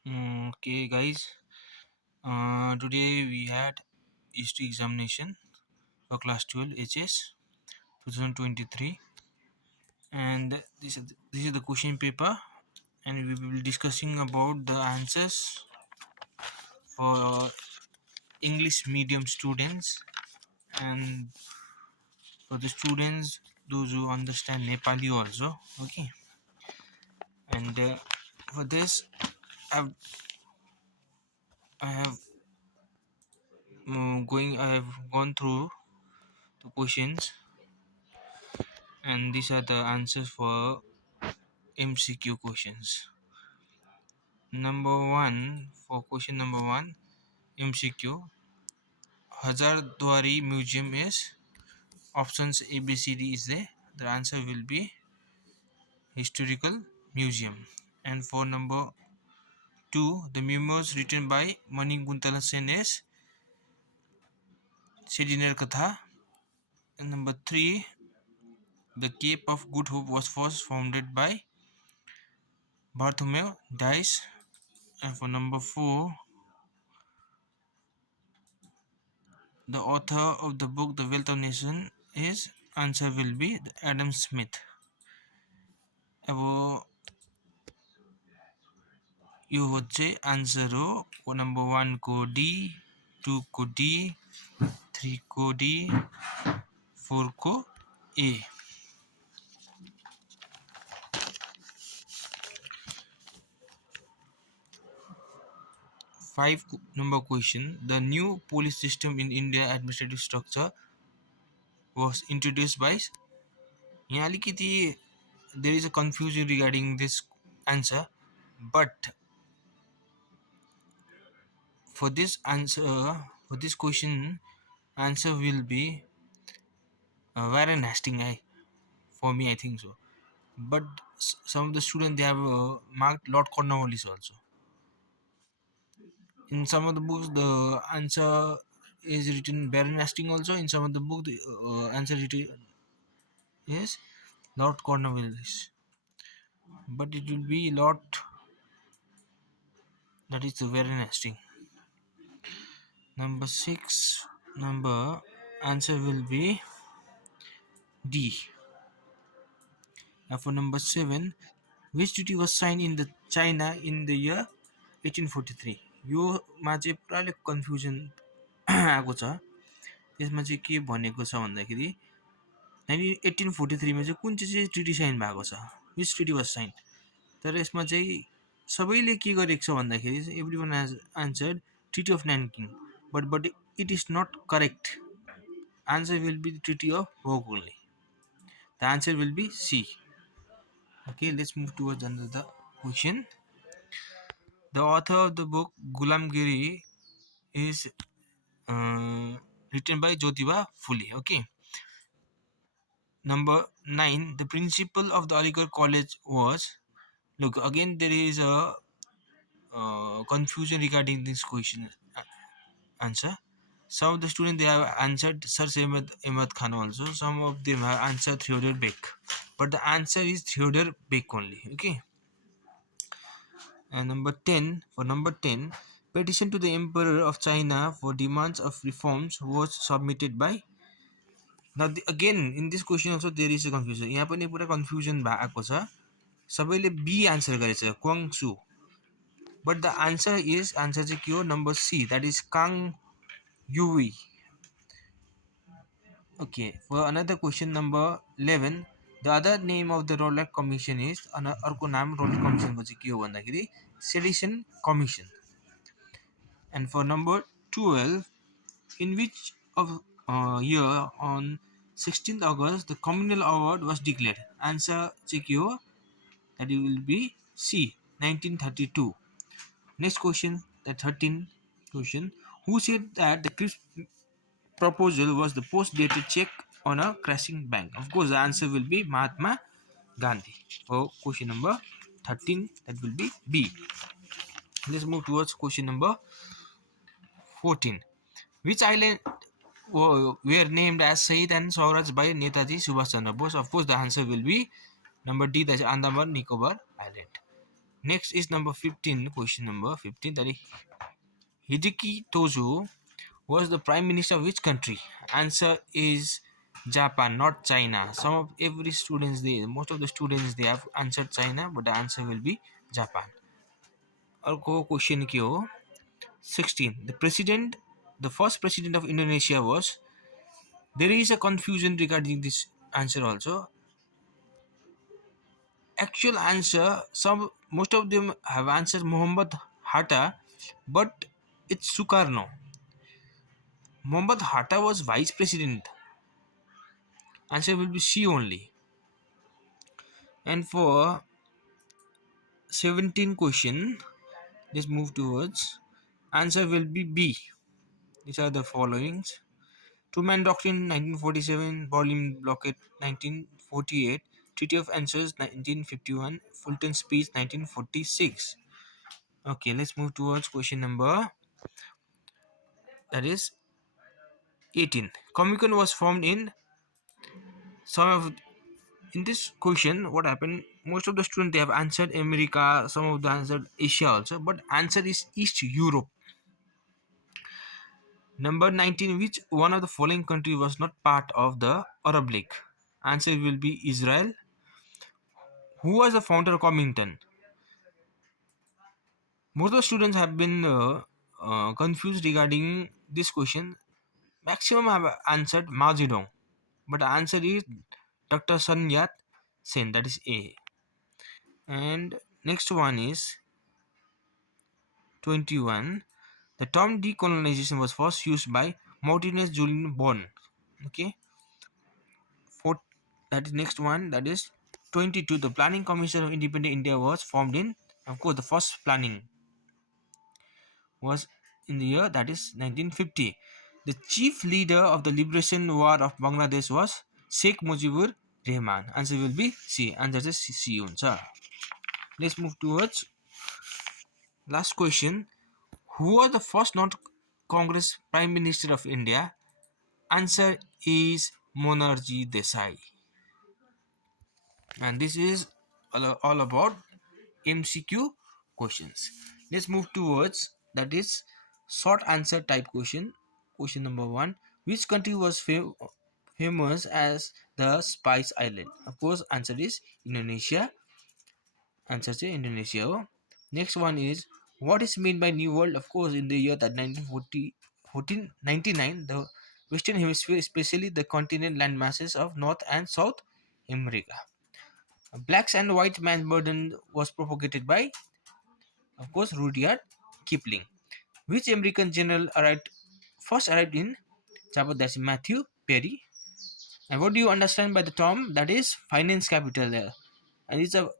Okay, guys. Today we had history examination for class 12 HS 2023, and this is the question paper, and we will be discussing about the answers for English medium students and for the students those who understand Nepali also. Okay, and for this I've, I have I have gone through the questions, and these are the answers for MCQ questions. Question number one, MCQ. Hazardwari Museum is options A, B, C, D is there. The answer will be historical museum. And for number two, the memoirs written by Maniguntala Sen is Sedinar Katha. And number three, the Cape of Good Hope was first founded by Bartholomew Dice. And for number four, the author of the book The Wealth of Nations is answer will be Adam Smith. अब यो चाहिँ answer हो number 1 को D, 2 को D, 3 को D, 4 को ए. 5 number question, the new police system in India administrative structure was introduced by. यहाँ अलिकति there is a confusion regarding this answer, but for this question answer will be Warren Hastings. For me, I think so, but some of the students they have marked Lord Cornwallis also. In some of the books the answer is written Baron Hastings also. In some of the book the answer written is Lord Cornwallis, but it will be Lord, that is the Baron Hastings. Number 6 number answer will be D. And for number 7, which treaty was signed in the China in the year 1843? यो मा चाहिँ पुराले confusion आएको छ. त्यसमा चाहिँ के भनेको छ भन्दाखेरि 1843 मा चाहिँ कुन चाहिँ ट्रिटी साइन भएको छ, विच ट्रिटी वाज साइन. तर यसमा चाहिँ सबैले के गरेको छ भन्दाखेरि everyone has answered treaty of Nanking, but it is not correct. Answer will be treaty of भोक only. The answer will be C. Okay, let's move towards another question. The author of the book Gulamgiri is written by Jyotiba Phule. Okay. Number 9, the principal of the Aligarh College was. Look, again there is a confusion regarding this question answer. Some of the students they have answered Sir Ahmed Khan also. Some of them have answered Theodore Beck, but the answer is Theodore Beck only. Okay. And number 10, petition to the Emperor of China for demands of reforms was submitted by. Now again in this question also there is a confusion. यहाँ पनि पुरा confusion भएको छ. सबैले B answer गरेछ, Kwang Su. But the answer चाहिँ के हो, number C, that is Kang Yui. Okay, for another question number 11, the other name of the Rowlatt Commission is अर्को नाम Rowlatt Commission को चाहिँ के हो भन्दाखेरि Sedition Commission. And for number 12, in which of year on 16th August the communal award was declared? Answer चाहिँ के हो, that will be C, 1932. Next question, the 13th question, who said that the Cripps proposal was the post-dated check on a crashing bank? Of course, the answer will be Mahatma Gandhi. For question number 13, that will be B. Let's move towards question number 14. Which island were named as Shahid and Swaraj by Netaji Subhash Chandra Bose? Of course, the answer will be number D, that is Andaman Nicobar Island. Next is number 15, question number 15, that is Hideki Tojo was the prime minister of which country? Answer is Japan, not China. Some of every students, they most of the students they have answered China, but the answer will be Japan. और को question क्यों? 16. The first president of Indonesia was. There is a confusion regarding this answer also. Actual answer, most of them have answered Muhammad Hatta, but it's Sukarno. Muhammad Hatta was vice president. Answer will be C only. And for 17 question, let's move towards. Answer will be B. These are the followings. Two-Man Doctrine 1947, Berlin Blockade 1948, Treaty of Answers 1951, Fulton Speech 1946. Okay, let's move towards question number, that is 18. Comecon was formed in some of. In this question, what happened? Most of the students they have answered America, some of them answered Asia also, but answer is East Europe. Number 19. Which one of the following country was not part of the Arab League? Answer will be Israel. Who was the founder of Comintern? Most of the students have been confused regarding this question. Maximum have answered Mao Zedong, but the answer is Dr. Sun Yat-sen, that is A. And next one is 21. The term decolonization was first used by Martinez Julian Bonn. Okay. For that is next one, that is 22. The Planning Commission of Independent India was formed in, of course, the first planning was in the year, that is 1950. The chief leader of the liberation war of Bangladesh was Sheikh Mujibur Rahman. Answer will be C. Answer is C. Let's move towards last question. Who was the first non-Congress Prime Minister of India? Answer is Monarji Desai. And this is all about MCQ questions. Let's move towards, that is short answer type question. Question number 1. Which country was famous as the Spice Island? Of course, answer is Indonesia. Answer is Indonesia. Next one is, what is meant by New World? Of course, in the year that 1499, the Western Hemisphere, especially the continent land masses of North and South America. Blacks and white man's burden was propagated by, of course, Rudyard Kipling. Which American general first arrived in Japan? That's Matthew Perry. And what do you understand by the term? That is finance capital there. And it's a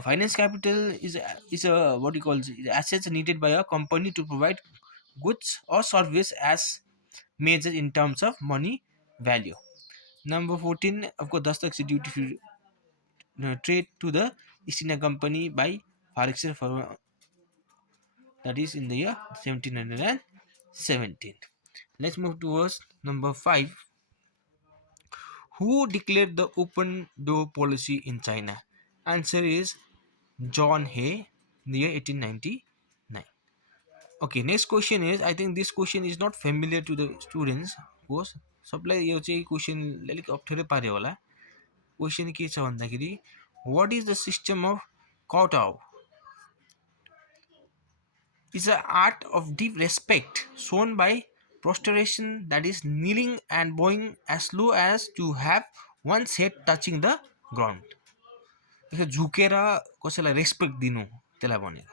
finance capital is a what do you call it? Assets needed by a company to provide goods or service as measured in terms of money value. Number 14, of course, thus the duty free trade to the East India Company by Farixer for, that is in the year 1717. Let's move towards number 5. Who declared the open door policy in China? Answer is John Hay in the year 1899. Okay, next question is, I think this question is not familiar to the students. Course सबलाई यो चाहिँ question अलिक अप्ठ्यारो पार्यो होला. Question के छ भन्दाखेरि, what is the system of kowtow? Is an art of deep respect shown by prostration, that is kneeling and bowing as low as to have one's head touching the ground. झुकेर कसैलाई respect दिनु त्यसलाई भनेको.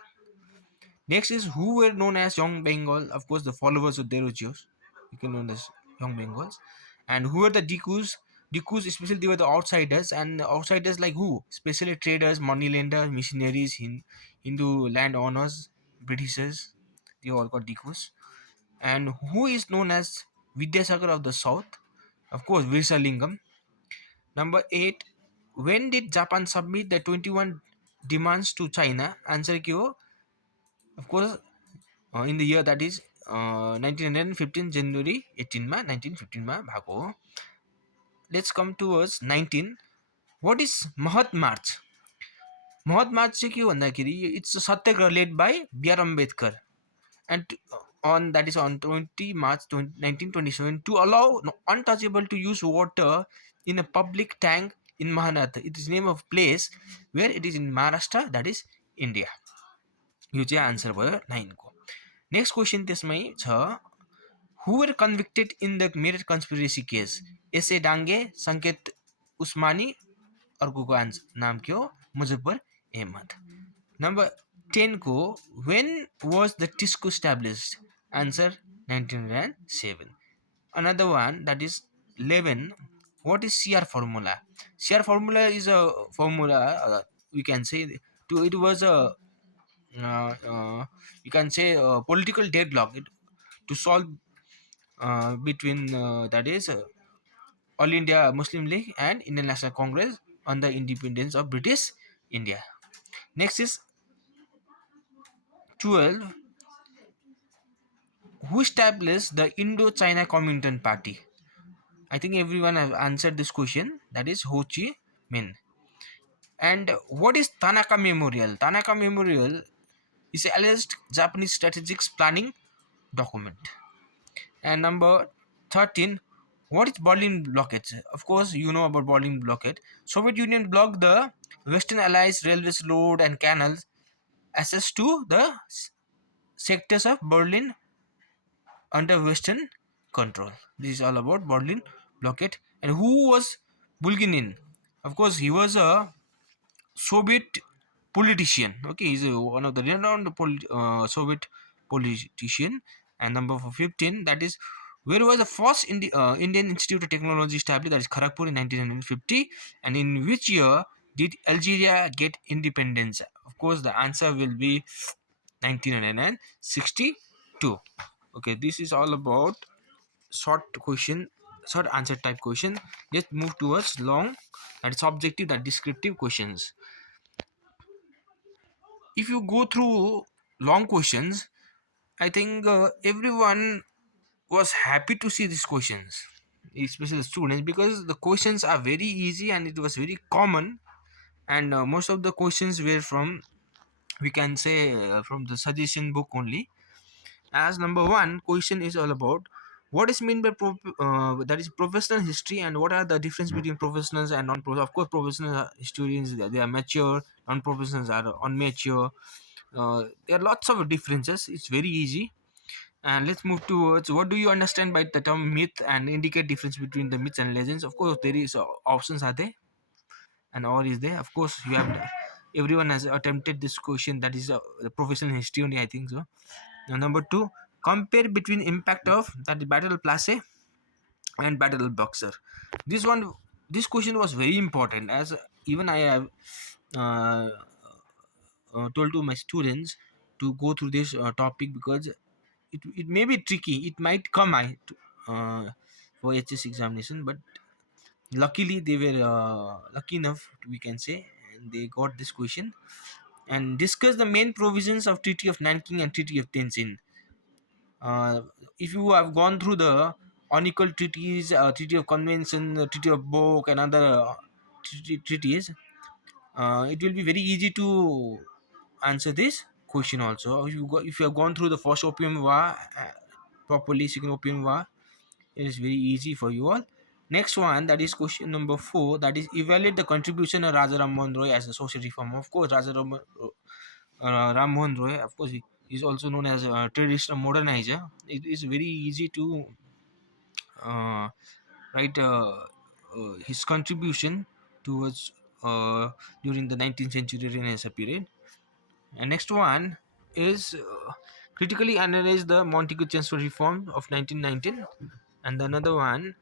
Next is, who were known as Young Bengal? Of course, the followers of Derojios. You can know as Young Bengals. And who were the Dikus? Dikus, especially, they were the outsiders. And outsiders like who? Especially traders, moneylenders, missionaries, Hindu landowners, Britishers. They all got Dikus. And who is known as Vidyasagar of the South? Of course, Virsalingam. Number 8. When did Japan submit the 21 demands to China? Answer kyo? Of course, in the year that is 1915 January 18 मा 1915 मा भएको हो. Let's come towards 19. What is Mahat March? महात्मा चाहिँ के भन्दाखेरि it's Satyagraha led by BR Ambedkar and on that is on 20 March 1927 to allow untouchable to use water in a public tank in Mahanath. It is name of place where it is in Maharashtra, that is India. यो चाहिँ answer भयो 9 को. Next question त्यसमै छ, who were convicted in the merit conspiracy case? S A Dange, Shaukat Usmani, अर्कोको नाम के हो? Muzaffar Ahmad. Number 10 को, when was the TISCO established? Answer 1907. Another one, that is 11, what is CR formula? CR formula is a formula, we can say it was a you can say a political deadlock to solve between that is All India Muslim League and Indian National Congress on the independence of British India. Next is 12, who established the Indo-China Comintern Party? I think everyone have answered this question. That is Ho Chi Minh. And what is Tanaka Memorial? Tanaka Memorial is an alleged Japanese strategic planning document. And number 13, what is Berlin blockade? Of course, you know about Berlin blockade. Soviet Union blocked the Western Allies railways, road and canals access to the sectors of Berlin under Western control. This is all about Berlin blockade. And who was Bulganin? Of course, he was a Soviet politician. Okay, he's one of the renowned Soviet politician. And number 15, that is, where was the first Indian Institute of Technology established? That is Kharagpur in 1950. And in which year did Algeria get independence? Of course, the answer will be 1962. Okay, this is all about short question, short answer type question. Let's move towards long and subjective and descriptive questions. If you go through long questions, I think everyone was happy to see these questions, especially the students, because the questions are very easy and it was very common. And most of the questions were from, we can say, from the suggestion book only. As number one question is all about, what is mean by that is professional history, and what are the difference between professionals and non-professional? Of course, professional historians, they are mature, non-professionals are unmature. There are lots of differences. It's very easy. And let's move towards, what do you understand by the term myth and indicate difference between the myths and legends? Of course, there is options are there and or is there. Of course, you have everyone has attempted this question. That is the professional history only, I think so. Now, number two, compare between impact of that battle place and battle boxer. This one, this question was very important, as even I have uh, told to my students to go through this topic, because it may be tricky. It might come uh, for HS examination, but luckily they were lucky enough, we can say, and they got this question. And discuss the main provisions of Treaty of Nanking and Treaty of Tenzin. If you have gone through the unequal treaties, Treaty of Convention, Treaty of Book, and other treaties, it will be very easy to answer this question also. If you have gone through the first Opium War properly, second Opium War, it is very easy for you all. Next one, that is question number 4, that is, evaluate the contribution of Raja Ram Mohan Roy as a social reformer. Of course, Ram Mohan Roy, of course, he is also known as a traditional modernizer. It is very easy to uh, write his contribution towards during the 19th century Renaissance period. And next one is critically analyze the Montagu Chancellor reform of 1919. And another one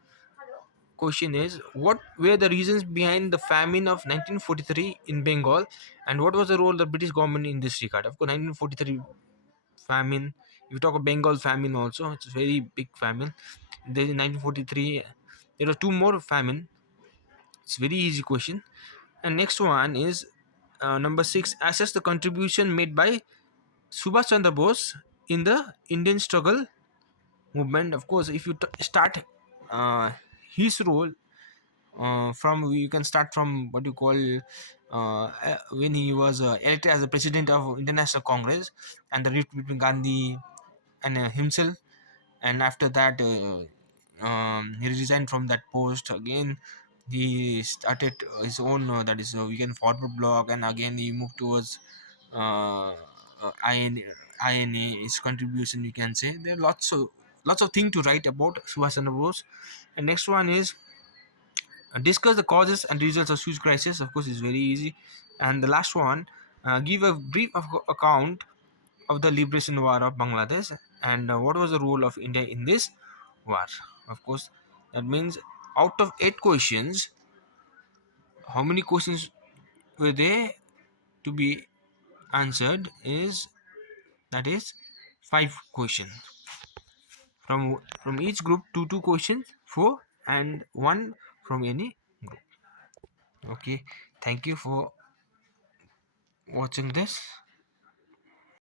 question is, what were the reasons behind the famine of 1943 in Bengal, and what was the role of the British government in this regard? Of course, 1943 famine. If you talk of Bengal famine also, it's a very big famine. Then in 1943, there were two more famine. It's very easy question. And next one is number 6. Assess the contribution made by Subhash Chandra Bose in the Indian struggle movement. Of course, if you start his role from, you can start from what you call when he was elected as the president of International Congress, and the rift between Gandhi and himself. And after that, he resigned from that post. Again, he started his own, that is, we can forward blog, and again he moved towards uh, INA. His contribution, you can say there are lots of things to write about Subhash Chandra Bose. And next one is discuss the causes and results of huge crisis. Of course, it's very easy. And the last one, give a brief account of the liberation war of Bangladesh, and what was the role of India in this war. Of course, that means out of 8 questions, how many questions were there to be answered is, that is, 5 questions. From each group, two questions, four, and one from any group. Okay, thank you for watching this.